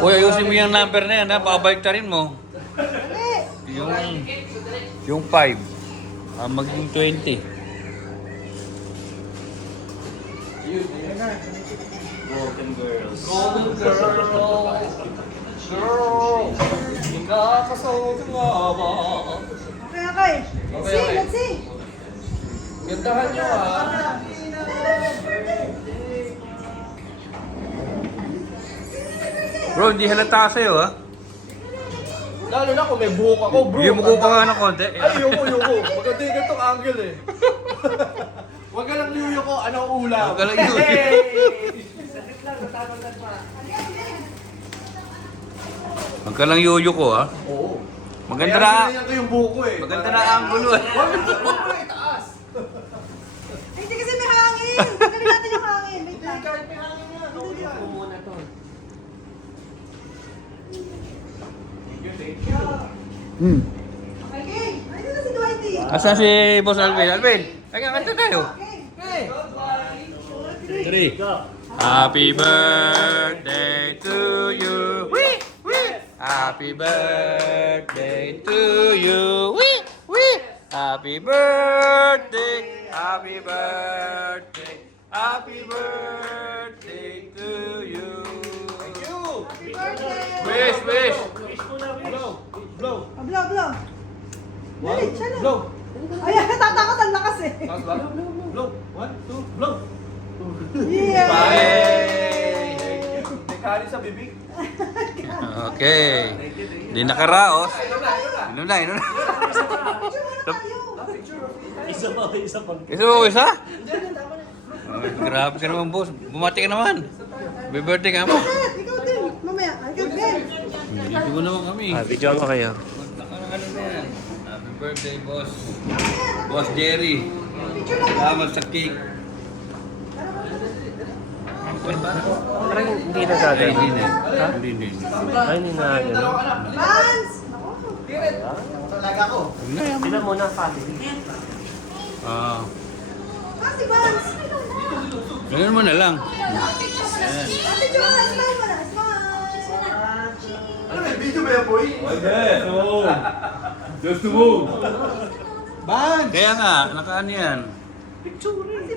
Uy, ayusin mo yung number na yan, ha? Pakabalik ta rin mo. Yung 5. Maging 20. Golden girls. Golden girl. Girl. Nakakasawag nga ba? Okay. Let's see. Gandahan nyo ah. Bro, hindi halata sa'yo, ha? Lalo na kung may buhok ako, bro. Yung mukha ka ng konti. Ay, yuko. Maganda yung gantong angle eh. Huwag ka lang yuyo ko, anong ulam? Huwag ka lang yuyo. Sakit lang, natatanggal pa. Huwag ka lang yuyo ko, ha? Oo. Maganda Kaya na. ganyan ko yung buhok ko eh. Maganda na ang gulo, eh. Huwag mo itaas. Ay, hindi kasi may hangin. Tanggalin natin yung hangin. Wait Hindi, lang. kahit may hangin yan. Okay yan. Muna to. Okay. Ay, dito na si Dwighty. Asan si Boss Alvin? Alvin, ay kanta tayo. Okay. Three. Happy birthday to you. Wee! Wee! Happy birthday to you. Wee! Wee! Happy birthday. Happy birthday. Happy birthday to you. Thank you. Happy birthday. Wish, wish. Blow. Blow. Dali, siya na. Blow. Ay, natatakot ang lakas eh. Tapos ba? Blow. 1, 2, blow. Yeah. Yay! May kari sa bibig. Okay. Di nakaraos. Inom na. Inom na. Isa pa. Ito mo isa? Grabe ka naman, boss. Bumati ka naman. Happy birthday ka mo. Ikaw din. Mamaya. Ikaw din. Hindi mo naman kami. Video mo kayo. Ano na yan? Happy birthday, boss. Boss Jerry. Picture lang. Salamat sa cake. Parang hindi na Ay, gagawin. hindi na. Ha? Hindi na. Ay, hindi na gano'n. Vance. Talaga ko. Huwag na yan. Sila muna, Fatih. Ah, Si Vance. ganyan mo na lang. Ate Joanna, smile mo na. Smile. Ano may video ba yan, boy? Just to move. Kaya nga, nakaano yan? Si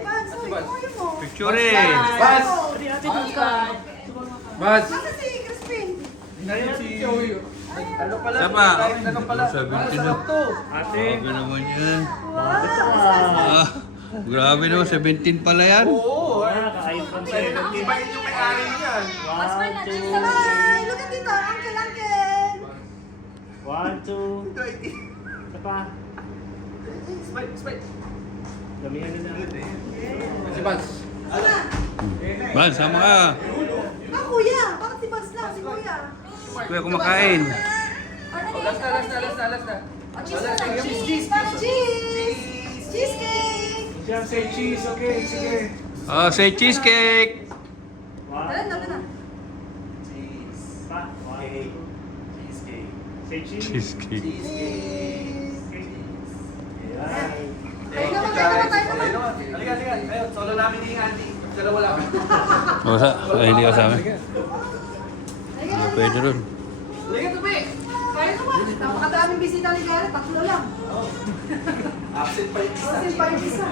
Vance. Uy, kuya mo. Picture eh. Bas! Bas! Basta si Crispin. Ano pala? Sama. Ano pala? Sabi ko na. Sarap to. Grabe naman yan. Wow. Ah, grabe naman, 17 pala yan. Oo. Nakaka-iPhone sa'yo. Iba yun yung may-ari niyan. 1, 2. Sabay. Look at dito. Uncle. 1, 2. Isa pa. Smile. Damihan na lang. Si Bas. Sana. Man, sama ka. Ah, kuya. Bakit si Vance lang? Si kuya. Kuya kumakain. Last na. Cheese. Parang cheese. Cheesecake. Diyan say cheese, okay, sige. Oh, say cheesecake. Tara na. Cheese. Pa. 1, 2. Cheesecake. Say cheese. Cheesecake. Cheesecake. Ayan. Tayo naman. Halika. Ayun, solo namin ni Andy. Dalawa lang. Ay, hindi ka sa amin. Pwede rin. Halika, Tupi! Kaya naman. Napakadaming bisita ni Garrett. 3 lang. Absent pa yung isa. Kasi pa yung isa.